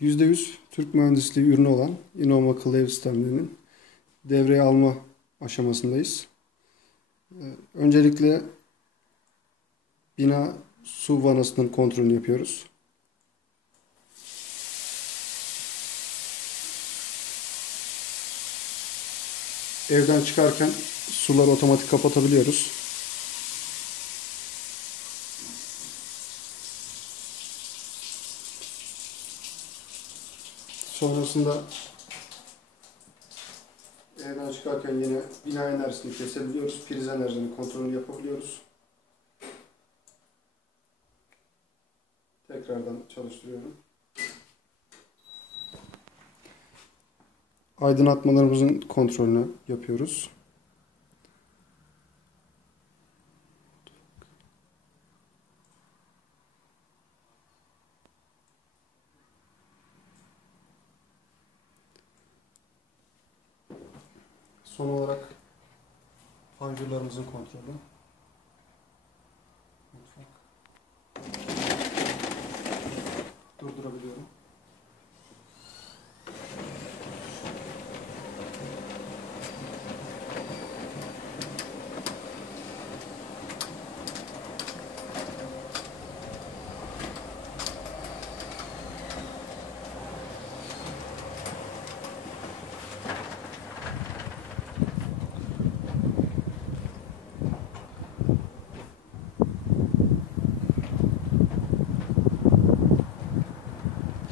%100 Türk mühendisliği ürünü olan Innova akıllı sistemlerinin devreye alma aşamasındayız. Ee, Öncelikle bina su vanasının kontrolünü yapıyoruz. Evden çıkarken suları otomatik kapatabiliyoruz. Sonrasında evden çıkarken yine bina enerjisini kesebiliyoruz. Priz enerjinin kontrolünü yapabiliyoruz. Tekrardan çalıştırıyorum. Aydınlatmalarımızın kontrolünü yapıyoruz. Son olarak panjurlarımızın kontrolü. Mutfak. Durdurabiliyorum.